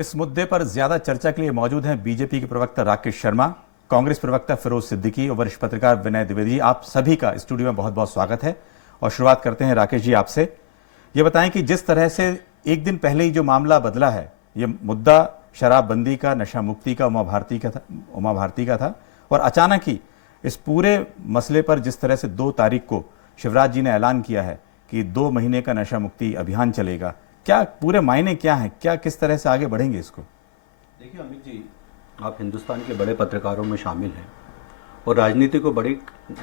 इस मुद्दे पर ज्यादा चर्चा के लिए मौजूद हैं बीजेपी के प्रवक्ता राकेश शर्मा, कांग्रेस प्रवक्ता फिरोज सिद्दीकी और वरिष्ठ पत्रकार विनय द्विवेदी। आप सभी का स्टूडियो में बहुत बहुत स्वागत है। और शुरुआत करते हैं राकेश जी आपसे। ये बताएं कि जिस तरह से एक दिन पहले ही जो मामला बदला है, ये मुद्दा शराबबंदी का, नशा मुक्ति का, उमा भारती का था, और अचानक ही इस पूरे मसले पर जिस तरह से 2 तारीख को शिवराज जी ने ऐलान किया है कि 2 महीने का नशा मुक्ति अभियान चलेगा, क्या पूरे मायने क्या हैं, क्या किस तरह से आगे बढ़ेंगे इसको? देखिए अमित जी, आप हिंदुस्तान के बड़े पत्रकारों में शामिल हैं और राजनीति को बड़ी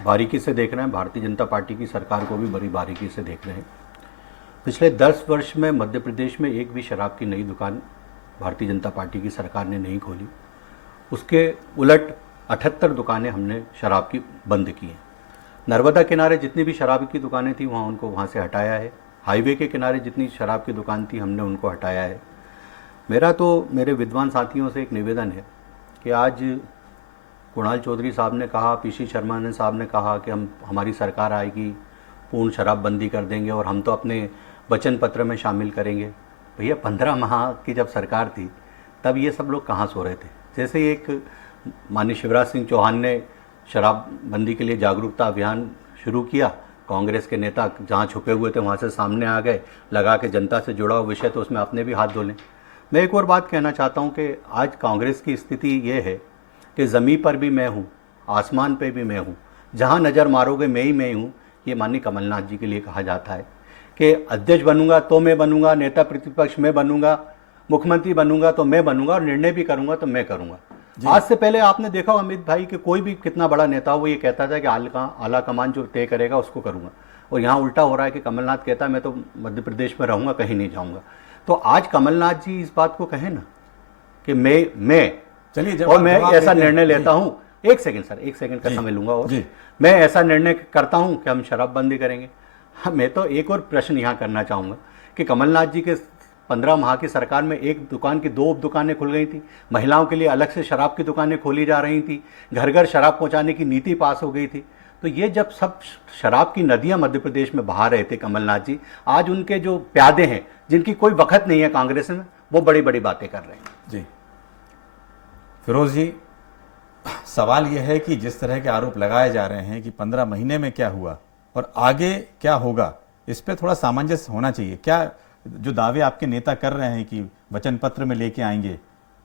बारीकी से देख रहे हैं। भारतीय जनता पार्टी की सरकार को भी बड़ी बारीकी से देख रहे हैं। पिछले 10 वर्ष में मध्य प्रदेश में एक भी शराब की नई दुकान भारतीय जनता पार्टी की सरकार ने नहीं खोली। उसके उलट 78 दुकानें हमने शराब की बंद की हैं। नर्मदा किनारे जितनी भी शराब की दुकानें थी वहाँ से हटाया है। हाईवे के किनारे जितनी शराब की दुकान थी हमने उनको हटाया है। मेरा तो मेरे विद्वान साथियों से एक निवेदन है कि आज कुणाल चौधरी साहब ने कहा, पीसी शर्मा ने साहब ने कहा कि हमारी सरकार आएगी, पूर्ण शराबबंदी कर देंगे और हम तो अपने वचन पत्र में शामिल करेंगे। भैया 15 माह की जब सरकार थी तब ये सब लोग कहाँ सो रहे थे? जैसे ही एक माननीय शिवराज सिंह चौहान ने शराबबंदी के लिए जागरूकता अभियान शुरू किया, कांग्रेस के नेता जहाँ छुपे हुए थे वहाँ से सामने आ गए, लगा के जनता से जुड़ा हुआ विषय तो उसमें अपने भी हाथ धो लें। मैं एक और बात कहना चाहता हूँ कि आज कांग्रेस की स्थिति ये है कि ज़मीन पर भी मैं हूँ, आसमान पे भी मैं हूँ, जहाँ नज़र मारोगे मैं ही हूँ। ये माननीय कमलनाथ जी के लिए कहा जाता है कि अध्यक्ष बनूंगा तो मैं बनूंगा, नेता प्रतिपक्ष मैं बनूंगा, मुख्यमंत्री बनूंगा तो मैं बनूंगा और निर्णय भी करूंगा तो मैं करूंगा। आज से पहले आपने देखा अमित भाई कि कोई भी कितना बड़ा नेता हो वो ये कहता था कि आला कमान जो तय करेगा उसको करूंगा, और यहाँ उल्टा हो रहा है कि कमलनाथ कहता है मैं तो मध्य प्रदेश में रहूंगा, कहीं नहीं जाऊंगा। तो आज कमलनाथ जी इस बात को कहें ना कि मैं चलिए और मैं ऐसा निर्णय लेता हूँ। एक सेकंड सर, एक सेकंड का समय लूंगा और मैं ऐसा निर्णय करता हूँ कि हम शराबबंदी करेंगे। हाँ, मैं तो एक और प्रश्न यहाँ करना चाहूँगा कि कमलनाथ जी के 15 माह की सरकार में एक दुकान की 2 दुकानें खुल गई थी, महिलाओं के लिए अलग से शराब की दुकानें खोली जा रही थी, घर घर शराब पहुँचाने की नीति पास हो गई थी। तो ये जब सब शराब की नदियाँ मध्य प्रदेश में बहा रहे थे कमलनाथ जी, आज उनके जो प्यादे हैं जिनकी कोई वक्त नहीं है कांग्रेस में, वो बड़ी बड़ी बातें कर रहे हैं। जी फिरोज जी, सवाल यह है कि जिस तरह के आरोप लगाए जा रहे हैं कि 15 महीने में क्या हुआ और आगे क्या होगा, इस पे थोड़ा सामंजस्य होना चाहिए। क्या जो दावे आपके नेता कर रहे हैं कि वचन पत्र में लेके आएंगे,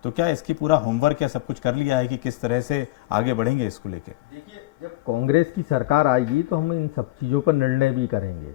तो क्या इसकी पूरा होमवर्क या सब कुछ कर लिया है कि किस तरह से आगे बढ़ेंगे इसको लेके? देखिए, जब कांग्रेस की सरकार आएगी तो हम इन सब चीज़ों पर निर्णय भी करेंगे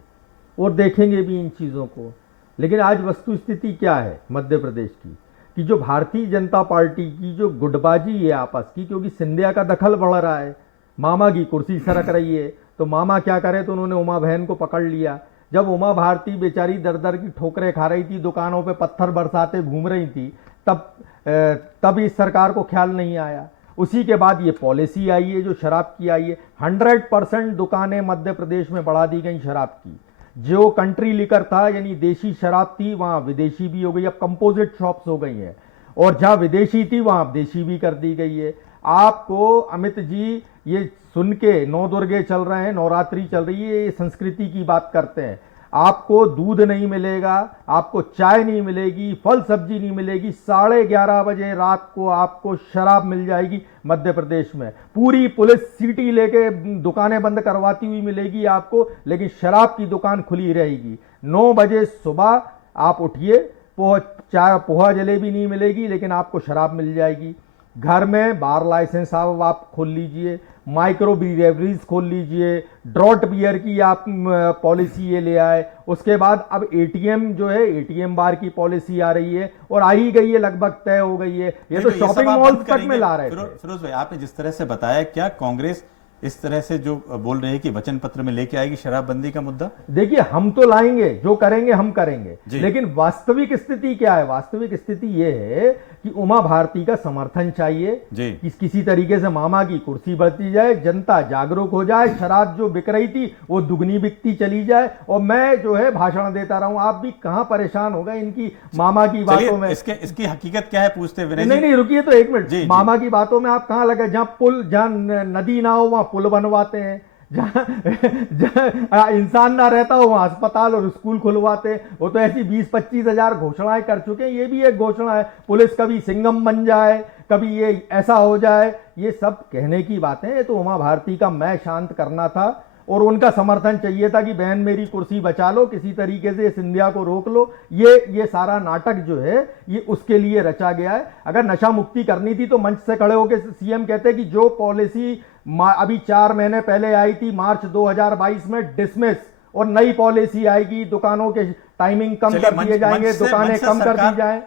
और देखेंगे भी इन चीज़ों को। लेकिन आज वस्तु स्थिति क्या है मध्य प्रदेश की, कि जो भारतीय जनता पार्टी की जो गुटबाजी है आपस की, क्योंकि सिंधिया का दखल बढ़ रहा है, मामा की कुर्सी सरक रही है, तो मामा क्या करे, तो उन्होंने उमा बहन को पकड़ लिया। जब उमा भारती बेचारी दर दर की ठोकरें खा रही थी, दुकानों पे पत्थर बरसाते घूम रही थी, तब इस सरकार को ख्याल नहीं आया। उसी के बाद ये पॉलिसी आई है जो शराब की आई है। 100% दुकानें मध्य प्रदेश में बढ़ा दी गई शराब की। जो कंट्री लिकर था यानी देशी शराब थी, वहाँ विदेशी भी हो गई, अब कंपोजिट शॉप्स हो गई हैं, और जहाँ विदेशी थी वहाँ देशी भी कर दी गई है। आपको अमित जी ये सुन के नौ दुर्गे चल रहे हैं, नवरात्रि चल रही है, ये संस्कृति की बात करते हैं। आपको दूध नहीं मिलेगा, आपको चाय नहीं मिलेगी, फल सब्जी नहीं मिलेगी, 11:30 बजे रात को आपको शराब मिल जाएगी मध्य प्रदेश में। पूरी पुलिस सीटी लेके दुकानें बंद करवाती हुई मिलेगी आपको, लेकिन शराब की दुकान खुली रहेगी। 9 बजे सुबह आप उठिए, पोहा जलेबी नहीं मिलेगी, लेकिन आपको शराब मिल जाएगी। घर में बार लाइसेंस आप खोल लीजिए, माइक्रो ब्रीवरीज खोल लीजिए, ड्रॉट बियर की आप पॉलिसी ये ले आए। उसके बाद अब एटीएम जो है, एटीएम बार की पॉलिसी आ रही है और आ ही गई है, लगभग तय हो गई है। ये तो शॉपिंग मॉल तक में ला रहे थे। फिरोज भाई, आपने जिस तरह से बताया, क्या कांग्रेस इस तरह से जो बोल रहे हैं कि वचन पत्र में लेके आएगी शराबबंदी का मुद्दा? देखिए, हम तो लाएंगे, जो करेंगे हम करेंगे, लेकिन वास्तविक स्थिति क्या है? वास्तविक स्थिति ये है कि उमा भारती का समर्थन चाहिए, कि किसी तरीके से मामा की कुर्सी बढ़ती जाए, जनता जागरूक हो जाए, शराब जो बिक रही थी वो दुगनी बिकती चली जाए, और मैं जो है भाषण देता रहूं। आप भी कहां परेशान हो गए इनकी मामा की बातों में। इसकी हकीकत क्या है पूछते हुए? नहीं, रुकिए तो एक मिनट। मामा की बातों में आप कहां लगे? जहां नदी ना हो वहां पुल बनवाते हैं, जहाँ इंसान ना रहता हो वहाँ अस्पताल और स्कूल खुलवाते। वो तो ऐसी 20-25 हजार घोषणाएं कर चुके हैं। ये भी एक घोषणा है, पुलिस कभी सिंघम बन जाए, कभी ये ऐसा हो जाए। ये सब कहने की बातें। ये तो उमा भारती का मैं शांत करना था और उनका समर्थन चाहिए था कि बहन मेरी कुर्सी बचा लो, किसी तरीके से सिंधिया को रोक लो। ये सारा नाटक जो है ये उसके लिए रचा गया है। अगर नशा मुक्ति करनी थी तो मंच से खड़े होकर सीएम कहते कि जो पॉलिसी अभी 4 महीने पहले आई थी मार्च 2022 में डिसमिस, और नई पॉलिसी आएगी, दुकानों के टाइमिंग कम कर दिए जाएंगे, दुकानें कम कर दी जाए।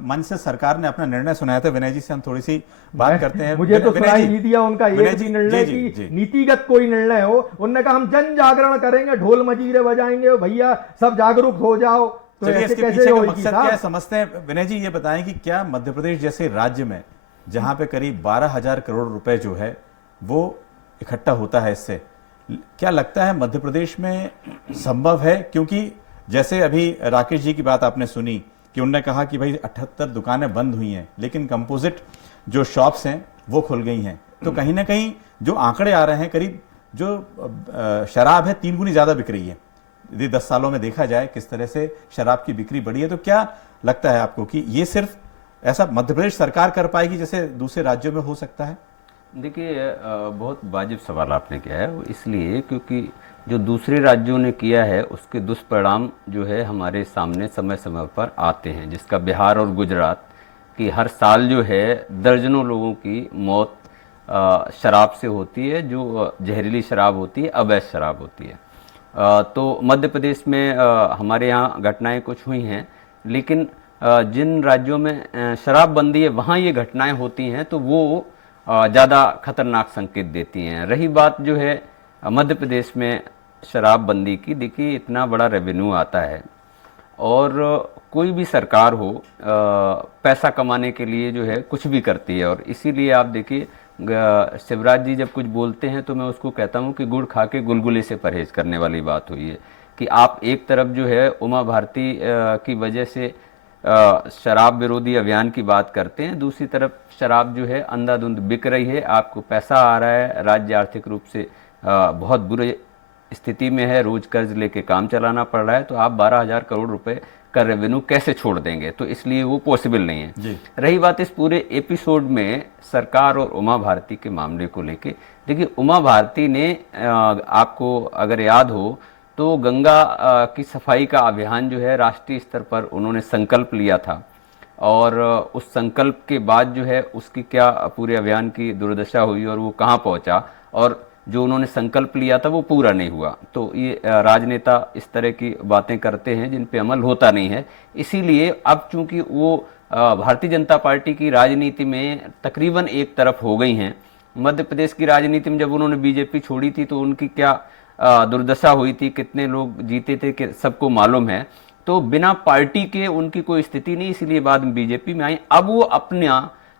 मंच से सरकार ने अपना निर्णय सुनाया था। विनय जी से हम थोड़ी सी बात करते हैं। मुझे तो सुनाई नहीं दिया उनका एक भी निर्णय की नीतिगत कोई निर्णय हो। उन्होंने कहा हम जन जागरण करेंगे, ढोल मजीरे बजाएंगे, भैया सब जागरूक हो जाओ। तो इसके पीछे का मकसद क्या समझते हैं विनय जी? ये बताएं कि क्या मध्य प्रदेश जैसे राज्य में जहां पे करीब 12,000 करोड़ रुपए जो है वो इकट्ठा होता है, इससे क्या लगता है मध्य प्रदेश में संभव है? क्योंकि जैसे अभी राकेश जी की बात आपने सुनी कि उन्होंने कहा कि भाई 78 दुकानें बंद हुई हैं, लेकिन कंपोजिट जो शॉप्स हैं वो खुल गई हैं। तो कहीं ना कहीं जो आंकड़े आ रहे हैं, करीब जो शराब है 3 गुनी ज्यादा बिक रही है। यदि 10 सालों में देखा जाए किस तरह से शराब की बिक्री बढ़ी है, तो क्या लगता है आपको कि ये सिर्फ ऐसा मध्य प्रदेश सरकार कर पाएगी जैसे दूसरे राज्यों में हो सकता है? देखिए, बहुत वाजिब सवाल आपने किया है। वो इसलिए क्योंकि जो दूसरे राज्यों ने किया है उसके दुष्परिणाम जो है हमारे सामने समय समय पर आते हैं, जिसका बिहार और गुजरात की हर साल जो है दर्जनों लोगों की मौत शराब से होती है, जो जहरीली शराब होती है, अवैध शराब होती है। तो मध्य प्रदेश में हमारे यहाँ घटनाएं कुछ हुई हैं, लेकिन जिन राज्यों में शराबबंदी है वहाँ ये घटनाएं होती हैं तो वो ज़्यादा खतरनाक संकेत देती हैं। रही बात जो है मध्य प्रदेश में शराबबंदी की, देखिए इतना बड़ा रेवेन्यू आता है और कोई भी सरकार हो पैसा कमाने के लिए जो है कुछ भी करती है। और इसीलिए आप देखिए शिवराज जी जब कुछ बोलते हैं तो मैं उसको कहता हूँ कि गुड़ खा के गुलगुले से परहेज करने वाली बात हुई है कि आप एक तरफ जो है उमा भारती की वजह से शराब विरोधी अभियान की बात करते हैं, दूसरी तरफ शराब जो है अंधाधुंध बिक रही है, आपको पैसा आ रहा है, राज्य आर्थिक रूप से बहुत बुरे स्थिति में है, रोज कर्ज लेके काम चलाना पड़ रहा है, तो आप 12,000 करोड़ रुपए का रेवेन्यू कैसे छोड़ देंगे? तो इसलिए वो पॉसिबल नहीं है जी। रही बात इस पूरे एपिसोड में सरकार और उमा भारती के मामले को लेके, देखिए उमा भारती ने आपको अगर याद हो तो गंगा की सफाई का अभियान जो है राष्ट्रीय स्तर पर उन्होंने संकल्प लिया था और उस संकल्प के बाद जो है उसकी क्या पूरे अभियान की दुर्दशा हुई और वो कहाँ पहुँचा, और जो उन्होंने संकल्प लिया था वो पूरा नहीं हुआ। तो ये राजनेता इस तरह की बातें करते हैं जिन पे अमल होता नहीं है। इसीलिए अब चूंकि वो भारतीय जनता पार्टी की राजनीति में तकरीबन एक तरफ हो गई हैं, मध्य प्रदेश की राजनीति में जब उन्होंने बीजेपी छोड़ी थी तो उनकी क्या दुर्दशा हुई थी, कितने लोग जीते थे कि सबको मालूम है। तो बिना पार्टी के उनकी कोई स्थिति नहीं, इसीलिए बाद में बीजेपी में आई। अब वो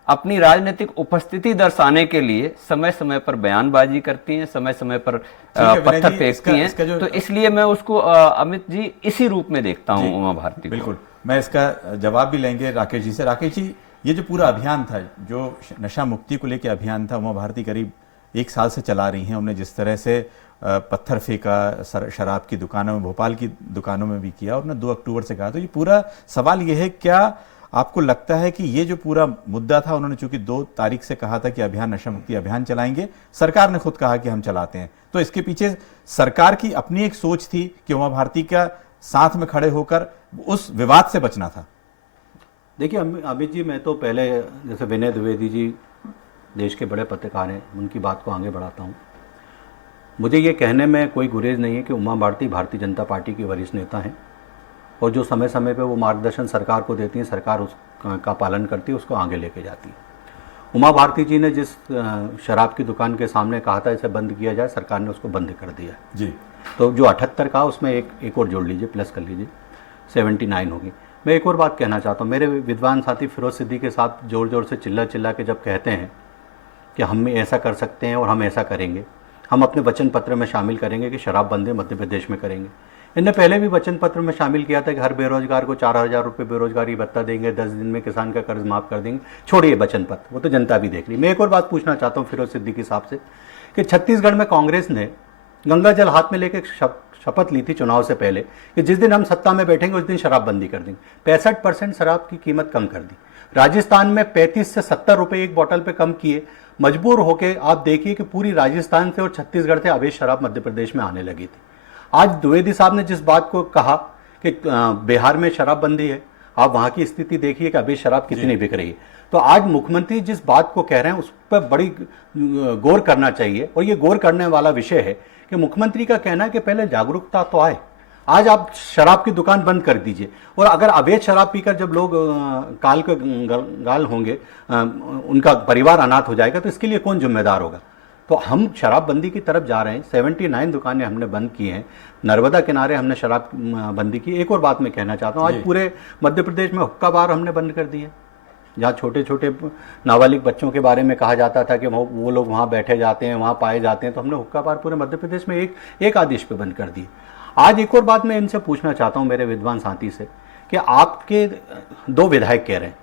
अपनी राजनीतिक उपस्थिति दर्शाने के लिए समय समय पर बयानबाजी करती हैं, समय समय पर पत्थर फेंकती हैं। तो इसलिए मैं उसको अमित जी इसी रूप में देखता हूं उमा भारती। बिल्कुल, मैं इसका जवाब भी लेंगे राकेश जी से। राकेश जी, ये जो पूरा अभियान था, जो नशा मुक्ति को लेकर अभियान था, उमा भारती करीब 1 साल से चला रही हैं। उन्होंने जिस तरह से पत्थर फेंका शराब की दुकानों में, भोपाल की दुकानों में भी किया, और उन्होंने 2 अक्टूबर से कहा। तो ये पूरा सवाल ये है, क्या आपको लगता है कि ये जो पूरा मुद्दा था, उन्होंने चूंकि 2 तारीख से कहा था कि अभियान नशा मुक्ति अभियान चलाएंगे, सरकार ने खुद कहा कि हम चलाते हैं, तो इसके पीछे सरकार की अपनी एक सोच थी कि उमा भारती का साथ में खड़े होकर उस विवाद से बचना था? देखिए अमित जी, मैं तो पहले जैसे विनय द्विवेदी जी देश के बड़े पत्रकार हैं, उनकी बात को आगे बढ़ाता हूँ। मुझे ये कहने में कोई गुरेज नहीं है कि उमा भारती भारतीय जनता पार्टी की वरिष्ठ नेता हैं और जो समय समय पे वो मार्गदर्शन सरकार को देती हैं, सरकार उसका पालन करती है, उसको आगे लेके जाती है। उमा भारती जी ने जिस शराब की दुकान के सामने कहा था इसे बंद किया जाए, सरकार ने उसको बंद कर दिया जी। तो जो 78 का उसमें एक और जोड़ लीजिए, प्लस कर लीजिए, 79 होगी। मैं एक और बात कहना चाहता हूँ, मेरे विद्वान साथी फिरोज सिद्दीकी के साथ जोर जोर से चिल्ला के जब कहते हैं कि हम ऐसा कर सकते हैं और हम ऐसा करेंगे, हम अपने वचन पत्र में शामिल करेंगे कि शराब बंदी मध्य प्रदेश में करेंगे। इनने पहले भी वचन पत्र में शामिल किया था कि हर बेरोजगार को 4,000 रुपये बेरोजगारी भत्ता देंगे, 10 दिन में किसान का कर्ज माफ कर देंगे। छोड़िए वचन पत्र, वो तो जनता भी देख रही। मैं एक और बात पूछना चाहता हूँ फिरोज सिद्दीकी साहब से कि छत्तीसगढ़ में कांग्रेस ने गंगा जल हाथ में लेके शपथ ली थी चुनाव से पहले कि जिस दिन हम सत्ता में बैठेंगे उस दिन शराबबंदी कर देंगे। 65% शराब की कीमत कम कर दी। राजस्थान में 35 से 70 रुपए एक बोतल पे कम किए। मजबूर होके आप देखिए कि पूरी राजस्थान से और छत्तीसगढ़ से अवैध शराब मध्य प्रदेश में आने लगी थी। आज द्विवेदी साहब ने जिस बात को कहा कि बिहार में शराबबंदी है, आप वहां की स्थिति देखिए कि अभी शराब कितनी बिक रही है। तो आज मुख्यमंत्री जिस बात को कह रहे हैं उस पर बड़ी गौर करना चाहिए, और ये गौर करने वाला विषय है कि मुख्यमंत्री का कहना है कि पहले जागरूकता तो आए। आज आप शराब की दुकान बंद कर दीजिए, और अगर अवैध शराब पीकर जब लोग काल के गाल होंगे, उनका परिवार अनाथ हो जाएगा, तो इसके लिए कौन जिम्मेदार होगा। तो हम शराबबंदी की तरफ जा रहे हैं। 79 दुकानें हमने बंद की हैं। नर्मदा किनारे हमने शराब बंदी की। एक और बात मैं कहना चाहता हूँ, आज पूरे मध्य प्रदेश में हुक्का बार हमने बंद कर दिए। जहाँ छोटे छोटे नाबालिग बच्चों के बारे में कहा जाता था कि वो लोग वहाँ बैठे जाते हैं, वहाँ पाए जाते हैं, तो हमने हुक्का बार पूरे मध्य प्रदेश में एक आदेश पे बंद कर दिए। आज एक और बात मैं इनसे पूछना चाहता हूँ, मेरे विद्वान साथी से, कि आपके 2 विधायक कह रहे हैं,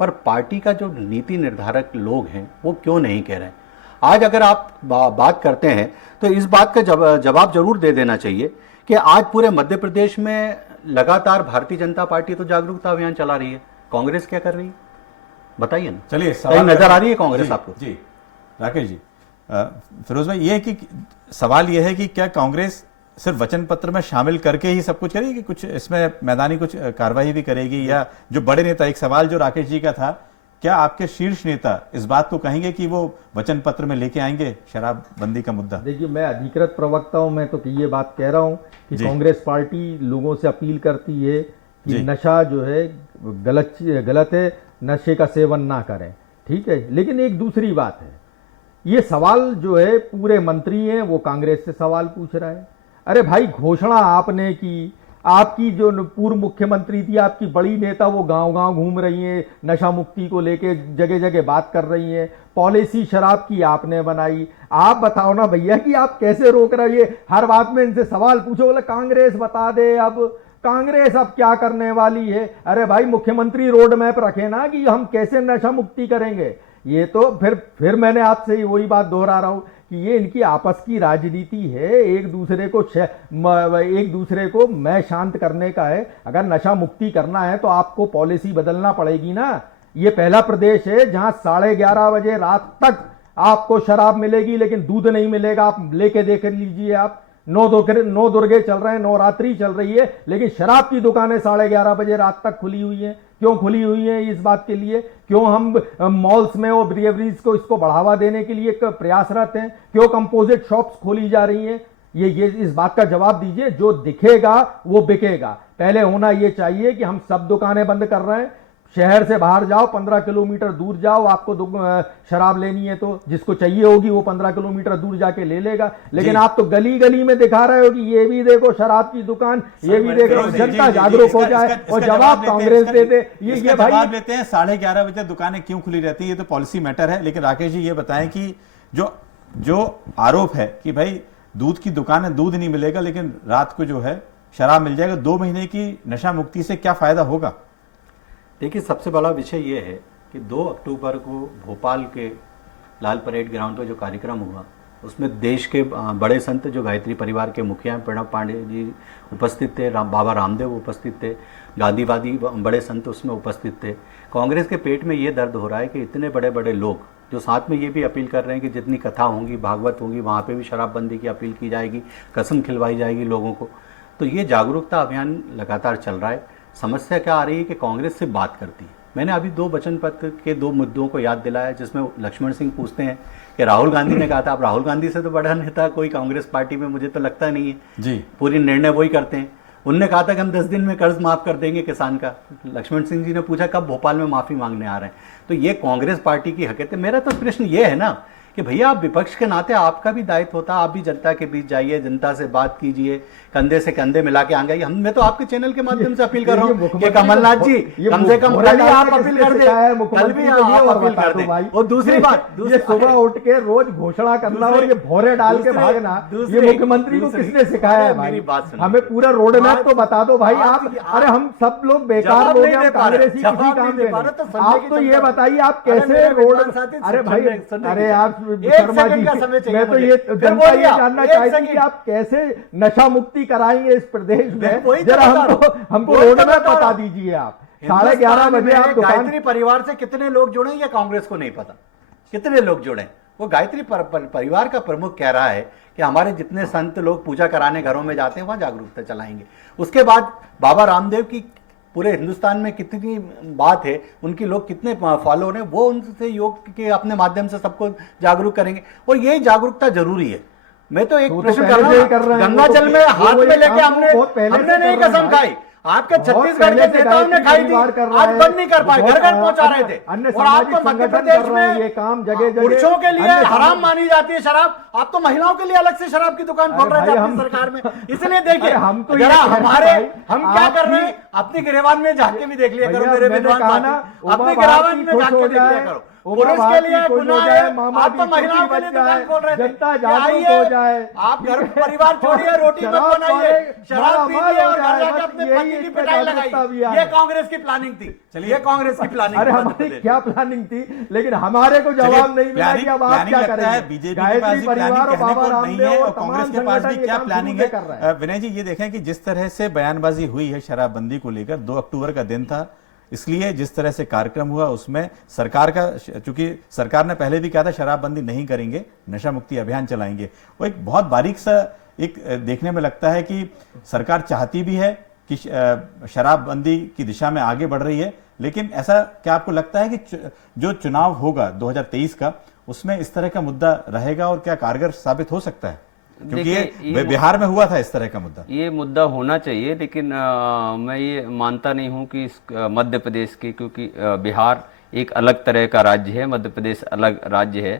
पर पार्टी का जो नीति निर्धारक लोग हैं वो क्यों नहीं कह रहे हैं। आज अगर आप बात करते हैं तो इस बात का जवाब जरूर दे देना चाहिए कि आज पूरे मध्य प्रदेश में लगातार भारतीय जनता पार्टी तो जागरूकता अभियान चला रही है, कांग्रेस क्या कर रही है बताइए ना। चलिए, कहीं नजर आ रही है कांग्रेस आपको? जी राकेश जी, फिरोज भाई, ये कि सवाल यह है कि क्या कांग्रेस सिर्फ वचन पत्र में शामिल करके ही सब कुछ करेगी, कुछ इसमें मैदानी कुछ कार्रवाई भी करेगी, या जो बड़े नेता, एक सवाल जो राकेश जी का था, क्या आपके शीर्ष नेता इस बात को कहेंगे कि वो वचन पत्र में लेके आएंगे शराबबंदी का मुद्दा? देखिए, मैं अधिकृत प्रवक्ता हूं, मैं तो ये बात कह रहा हूं कि कांग्रेस पार्टी लोगों से अपील करती है कि नशा जो है गलत है, नशे का सेवन ना करें, ठीक है। लेकिन एक दूसरी बात है, ये सवाल जो है पूरे मंत्री हैं वो कांग्रेस से सवाल पूछ रहा है। अरे भाई, घोषणा आपने की, आपकी जो पूर्व मुख्यमंत्री थी, आपकी बड़ी नेता, वो गांव-गांव घूम रही हैं, नशा मुक्ति को लेके जगह जगह बात कर रही हैं, पॉलिसी शराब की आपने बनाई। आप बताओ ना भैया कि आप कैसे रोक रहे हैं। हर बात में इनसे सवाल पूछो, बोले कांग्रेस बता दे, अब कांग्रेस अब क्या करने वाली है। अरे भाई, मुख्यमंत्री रोड मैप रखे ना कि हम कैसे नशा मुक्ति करेंगे। ये तो फिर मैंने आपसे वही बात दोहरा रहा हूं कि ये इनकी आपस की राजनीति है, एक दूसरे को मैं शांत करने का है। अगर नशा मुक्ति करना है तो आपको पॉलिसी बदलना पड़ेगी ना। ये पहला प्रदेश है जहां 11:30 बजे रात तक आपको शराब मिलेगी, लेकिन दूध नहीं मिलेगा। आप लेके देख लीजिए, आप 9 दुर्गे चल रहे हैं, नवरात्रि चल रही है, लेकिन शराब की दुकानें 11:30 बजे रात तक खुली हुई हैं। क्यों खुली हुई है? इस बात के लिए क्यों हम मॉल्स में और ब्रिवरीज को इसको बढ़ावा देने के लिए प्रयासरत हैं? क्यों कंपोजिट शॉप्स खोली जा रही हैं? ये इस बात का जवाब दीजिए। जो दिखेगा वो बिकेगा। पहले होना ये चाहिए कि हम सब दुकानें बंद कर रहे हैं। शहर से बाहर जाओ, 15 किलोमीटर दूर जाओ, आपको शराब लेनी है तो जिसको चाहिए होगी वो 15 किलोमीटर दूर जाके ले लेगा। लेकिन आप तो गली गली में दिखा रहे हो कि ये भी देखो शराब की दुकान, ये भी देखो। जनता जागरूक हो जाए और जवाब कांग्रेस दे दे। ये भाई जवाब लेते हैं 11:30 बजे दुकानें क्यों खुली रहती है, ये तो पॉलिसी मैटर है। लेकिन राकेश जी, ये बताएं कि जो आरोप है कि भाई दूध की दुकान है, दूध नहीं मिलेगा, लेकिन रात को जो है शराब मिल जाएगा, 2 महीने की नशा मुक्ति से क्या फायदा होगा? देखिए, सबसे बड़ा विषय ये है कि 2 अक्टूबर को भोपाल के लाल परेड ग्राउंड पर जो कार्यक्रम हुआ, उसमें देश के बड़े संत जो गायत्री परिवार के मुखिया प्रणब पांडे जी उपस्थित थे, बाबा रामदेव उपस्थित थे, गांधीवादी बड़े संत उसमें उपस्थित थे। कांग्रेस के पेट में ये दर्द हो रहा है कि इतने बड़े बड़े लोग जो साथ में ये भी अपील कर रहे हैं कि जितनी कथा होंगी, भागवत होंगी, वहाँ पे भी शराबबंदी की अपील की जाएगी, कसम खिलवाई जाएगी लोगों को। तो ये जागरूकता अभियान लगातार चल रहा है। समस्या क्या आ रही है कि कांग्रेस से बात करती है। मैंने अभी 2 वचन पत्र के 2 मुद्दों को याद दिलाया, जिसमें लक्ष्मण सिंह पूछते हैं कि राहुल गांधी ने कहा था। अब राहुल गांधी से तो बड़ा नेता कोई कांग्रेस पार्टी में मुझे तो लगता नहीं है जी। पूरी निर्णय वही करते हैं। उनने कहा था कि हम 10 दिन में कर्ज माफ कर देंगे किसान का। लक्ष्मण सिंह जी ने पूछा कब भोपाल में माफी मांगने आ रहे हैं। तो ये कांग्रेस पार्टी की हकीकत है। मेरा तो प्रश्न ये है ना कि भैया, आप विपक्ष के नाते आपका भी दायित्व होता है, आप भी जनता के बीच जाइए, जनता से बात कीजिए, कंधे से कंधे मिला के आगे। मैं तो आपके चैनल के माध्यम से अपील कर रहा हूँ कि कमलनाथ जी कम से कम कल भी आप अपील कर दे, कल भी आप अपील कर दे। और दूसरी बात, ये सुबह उठ के रोज घोषणा करना और ये भौरे डाल के भागना, ये मुख्यमंत्री को किसने सिखाया है भाई? हमें पूरा रोड मैप तो बता दो भाई। आप, अरे हम सब लोग बेकार लोग हैं, कांग्रेसी किसी काम के। आप तो ये बताइए आप कैसे रोड, अरे भाई, अरे आप शर्मा जी, मैं तो ये जनता ये जानना चाहती कि आप कैसे नशा मुक्ति कराएंगे इस प्रदेश में, जरा हमको रोड मैप बता दीजिए आप। 11:30 बजे आप दुकान। गायत्री परिवार से कितने लोग जुड़े ये कांग्रेस को नहीं पता, कितने लोग जुड़े। वो गायत्री परिवार का प्रमुख कह रहा है कि हमारे जितने संत लोग पूजा कराने घरों में जाते हैं वहां जागरूकता चलाएंगे। उसके बाद बाबा रामदेव की पूरे हिंदुस्तान में कितनी बात है, उनकी लोग कितने फॉलोअर हैं, वो उनसे योग के अपने माध्यम से सबको जागरूक करेंगे और यही जागरूकता जरूरी है। मैं तो एक प्रश्न कर रहा हूं, गंगा जल में हाथ में लेके हमने नहीं कसम खाई, आपके छत्तीसगढ़ के नेताओं ने खाई थी, आज बंद नहीं कर पाए, घर घर पहुंचा रहे थे। और आपको मध्य प्रदेश में ये काम जगह पुरुषों के लिए हराम मानी जाती है शराब, आप तो महिलाओं के लिए अलग से शराब की दुकान खोल रहे थे अपनी सरकार में। इसलिए देखिए जरा हम क्या कर रहे हैं, अपनी गिरेबान में झांक के भी देख लिया करो मेरे विद्वान साथी, अपनी गिरेबान में झांक के देख लिया करो। पुरुष के लिए गुनाह है, आप तो महिलाओं के लिए दुकान खोल रहे थे। आइए आप घर परिवार छोड़िए, रोटी मत बनाइए, शराब पीजिए और घर जाकर अपने पति की पिटाई लगाइए। ये कांग्रेस की प्लानिंग थी, चलिए कांग्रेस की प्लानिंग। अरे हमारी क्या प्लानिंग थी, लेकिन हमारे को जवाब नहीं मिला कि अब आप क्या करेंगे। बीजेपी के पास परिवार और बाबा रामदेव और कांग्रेस के पास भी क्या प्लानिंग है। विनय जी ये देखें कि जिस तरह से बयानबाजी हुई है शराबबंदी को लेकर, 2 अक्टूबर का दिन था, इसलिए जिस तरह से कार्यक्रम हुआ उसमें सरकार का, चूंकि सरकार ने पहले भी कहा था शराबबंदी नहीं करेंगे, नशा मुक्ति अभियान चलाएंगे, वो एक बहुत बारीक सा एक देखने में लगता है कि सरकार चाहती भी है कि शराबबंदी की दिशा में आगे बढ़ रही है, लेकिन ऐसा क्या आपको लगता है कि जो चुनाव होगा 2023 का उसमें इस तरह का मुद्दा रहेगा और क्या कारगर साबित हो सकता है? क्योंकि ये बिहार में हुआ था इस तरह का मुद्दा। ये मुद्दा होना चाहिए, लेकिन मैं ये मानता नहीं हूं कि मध्य प्रदेश के, क्योंकि बिहार एक अलग तरह का राज्य है, मध्य प्रदेश अलग राज्य है,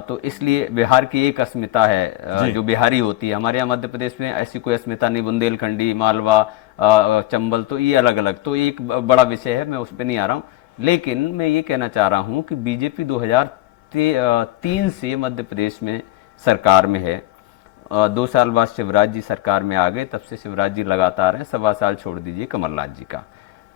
तो इसलिए बिहार की एक अस्मिता है जो बिहारी होती है। हमारे यहाँ मध्य प्रदेश में ऐसी कोई अस्मिता नहीं, बुंदेलखंडी, मालवा, चंबल, तो ये अलग अलग, तो एक बड़ा विषय है, मैं उस पर नहीं आ रहा हूँ। लेकिन मैं ये कहना चाह रहा हूँ कि बीजेपी 2003 से मध्य प्रदेश में सरकार में है। 2 साल बाद शिवराज जी सरकार में आ गए, तब से शिवराज जी लगातार हैं, 1.25 साल छोड़ दीजिए कमलनाथ जी का।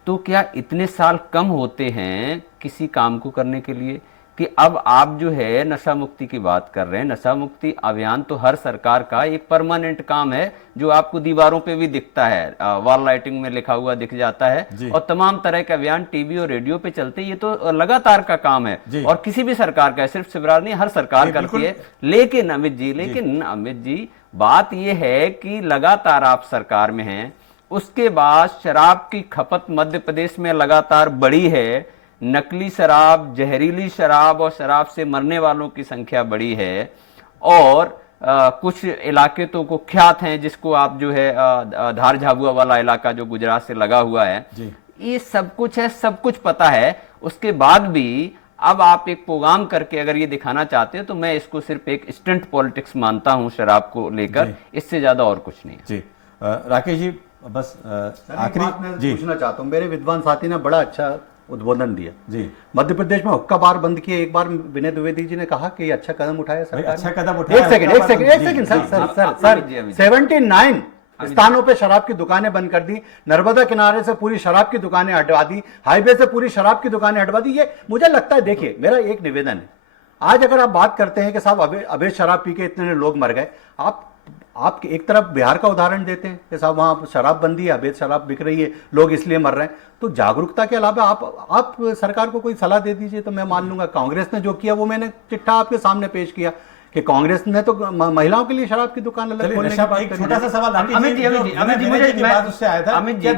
तो क्या इतने साल कम होते हैं किसी काम को करने के लिए कि अब आप जो है नशा मुक्ति की बात कर रहे हैं? नशा मुक्ति अभियान तो हर सरकार का एक परमानेंट काम है, जो आपको दीवारों पे भी दिखता है, वॉल लाइटिंग में लिखा हुआ दिख जाता है, और तमाम तरह के अभियान टीवी और रेडियो पे चलते, ये तो लगातार का काम है और किसी भी सरकार का है, सिर्फ शिवराज नहीं, हर सरकार करती है। लेकिन अमित जी बात यह है कि लगातार आप सरकार में हैं, उसके बाद शराब की खपत मध्य प्रदेश में लगातार बढ़ी है, नकली शराब, जहरीली शराब और शराब से मरने वालों की संख्या बढ़ी है, और कुछ इलाके तो कुख्यात हैं, जिसको आप जो है धार झाबुआ वाला इलाका जो गुजरात से लगा हुआ है, ये सब कुछ है, सब कुछ पता है। उसके बाद भी अब आप एक प्रोग्राम करके अगर ये दिखाना चाहते हैं, तो मैं इसको सिर्फ एक स्टंट पॉलिटिक्स मानता हूं शराब को लेकर, इससे ज्यादा और कुछ नहीं। जी राकेश जी, बस आखिरी पूछना चाहता हूँ, मेरे विद्वान साथी ने बड़ा अच्छा उद्बोधन दिया जी। मध्य प्रदेश में हुक्का बार बंद किए, एक बार विनय द्विवेदी जी ने कहा कि ये अच्छा कदम उठाया सरकार, अच्छा कदम उठाया। एक सेकंड सर 79 स्थानों पे शराब की दुकानें बंद कर दी, नर्मदा किनारे से पूरी शराब की दुकानें हटवा दी, हाईवे से पूरी शराब की दुकानें हटवा दी। ये मुझे लगता है, देखिए मेरा एक निवेदन है, आज अगर आप बात करते हैं कि साहब अवैध शराब पी के इतने लोग मर गए, आप एक तरफ बिहार का उदाहरण देते हैं कि साहब वहां शराब बंदी है, अवैध शराब बिक रही है, लोग इसलिए मर रहे हैं, तो जागरूकता के अलावा आप सरकार को कोई सलाह दे दीजिए तो मैं मान लूंगा। कांग्रेस ने जो किया वो मैंने चिट्ठा आपके सामने पेश किया कि कांग्रेस ने तो महिलाओं के लिए शराब की दुकान अलग खोलने की बात। एक छोटा सा सवाल अमित जी बात उससे आया था, क्या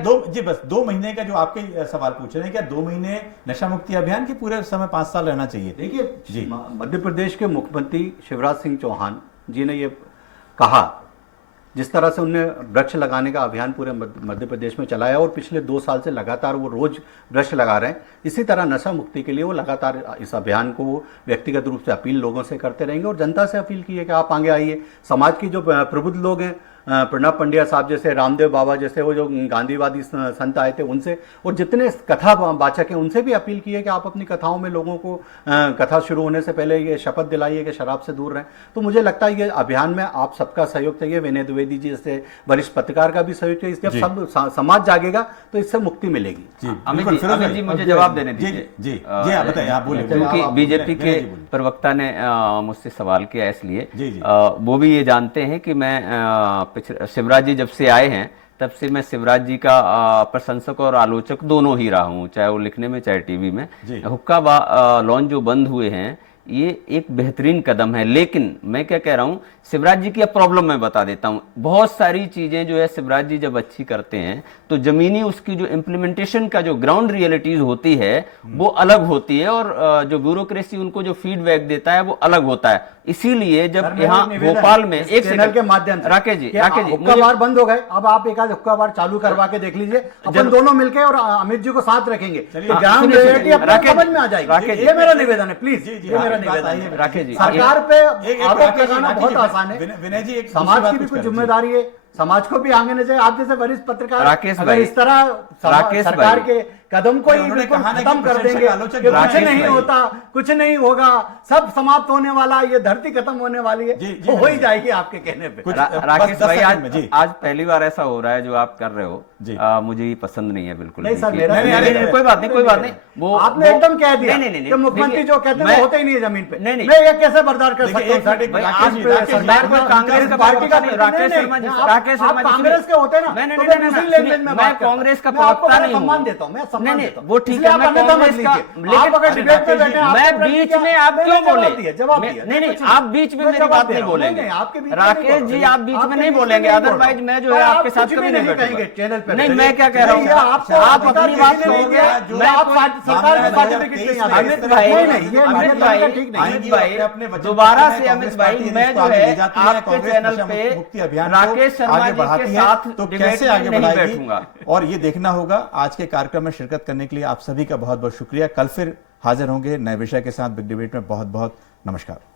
2 महीने का जो आपके सवाल पूछ रहे हैं, क्या 2 महीने नशा मुक्ति अभियान की पूरे समय 5 साल रहना चाहिए? देखिए मध्य प्रदेश के मुख्यमंत्री शिवराज सिंह चौहान जी ने ये कहा, जिस तरह से उनने वृक्ष लगाने का अभियान पूरे मध्य प्रदेश में चलाया और पिछले 2 साल से लगातार वो रोज वृक्ष लगा रहे हैं, इसी तरह नशा मुक्ति के लिए वो लगातार इस अभियान को वो व्यक्तिगत रूप से अपील लोगों से करते रहेंगे और जनता से अपील की है कि आप आगे आइए। समाज की जो प्रबुद्ध लोग हैं, प्रणब पंड्या साहब जैसे, रामदेव बाबा जैसे, वो जो गांधीवादी संत आए थे उनसे, और जितने कथा वाचक हैं उनसे भी अपील की है कि आप अपनी कथाओं में लोगों को कथा शुरू होने से पहले ये शपथ दिलाइए कि शराब से दूर रहें। तो मुझे लगता है ये अभियान में आप सबका सहयोग चाहिए, विनय द्विवेदी जी जैसे वरिष्ठ पत्रकार का भी सहयोग चाहिए। जब सब समाज जागेगा तो इससे मुक्ति मिलेगी। अमित जी मुझे जवाब देने दीजिए। जी आप बताइए, आप बोलिए। क्योंकि बीजेपी के प्रवक्ता ने मुझसे सवाल किया, इसलिए वो भी ये जानते हैं कि मैं शिवराज जी जब से आए हैं तब से मैं शिवराज जी का प्रशंसक और आलोचक दोनों ही रहा हूं, चाहे वो लिखने में चाहे टीवी में। हुक्का लॉन्च जो बंद हुए हैं ये एक बेहतरीन कदम है, लेकिन मैं क्या कह रहा हूं, शिवराज जी की अब प्रॉब्लम मैं बता देता हूं। बहुत सारी चीजें जो है शिवराज जी जब अच्छी करते हैं तो जमीनी उसकी जो इम्प्लीमेंटेशन का जो ग्राउंड रियलिटीज होती है वो अलग होती है, और जो ब्यूरोक्रेसी उनको जो फीडबैक देता है वो अलग होता है। इसीलिए जब यहाँ भोपाल में एक चैनल के माध्यम से राकेश जी हुक्का बार बंद हो गए, अब आप एक आध हुक्का बार चालू करवा के देख लीजिए, अपन दोनों मिलकर और अमित जी को साथ रखेंगे, ग्राउंड रियलिटी अपने समझ में आ जाएगी। ये मेरा निवेदन है, प्लीज ये मेरा निवेदन है। राकेश जी, सरकार पे आरोप लगाना बहुत आसान है, विनय जी, एक समाज की भी कुछ जिम्मेदारी है, समाज को भी आगे नहीं चाहिए। आप जैसे वरिष्ठ पत्रकार राकेश अगर भाई, इस तरह सरकार के कदम को ही बिल्कुल खत्म कर देंगे कि कुछ नहीं होता, कुछ नहीं होगा, सब समाप्त होने वाला, ये धरती खत्म होने वाली है, तो हो ही जाएगी आपके कहने पे। राकेश भाई, आज पहली बार ऐसा हो रहा है जो आप कर रहे हो, मुझे ये पसंद नहीं है बिल्कुल। नहीं सर, कोई बात नहीं, वो आपने एकदम कह दिया कि मुख्यमंत्री जो कहते हैं वो होते ही नहीं है जमीन पे। मैं ये कैसे बर्दाश्त कर सकता हूँ? सरकार को कांग्रेस का पार्टी का राकेश शर्मा जी, राकेश शर्मा जी, कांग्रेस के होते ना, मैं कांग्रेस का प्रवक्ता नहीं हूँ, सम्मान देता हूँ, मैं सम्मान देता हूँ। वो ठीक है, मैं कांग्रेस का, लेकिन मैं बीच में आप क्यों बोले? नहीं, आप बीच में मेरी बात नहीं बोलेंगे राकेश जी, आप बीच में नहीं बोलेंगे, अदरवाइज मैं जो है आपके साथ कभी नहीं बैठूंगा। चैनल पे नहीं, मैं क्या कह रहा हूँ, आप अपनी बात कहोगे, अमित भाई दोबारा से, अमित भाई मैं जो है आपके चैनल पे राकेश शर्मा जी के साथ तो कैसे आगे नहीं बढ़ाएगी, बैठूंगा। और ये देखना होगा। आज के कार्यक्रम में शिरकत करने के लिए आप सभी का बहुत बहुत शुक्रिया। कल फिर हाजिर होंगे नए विषय के साथ बिग डिबेट में। बहुत बहुत नमस्कार।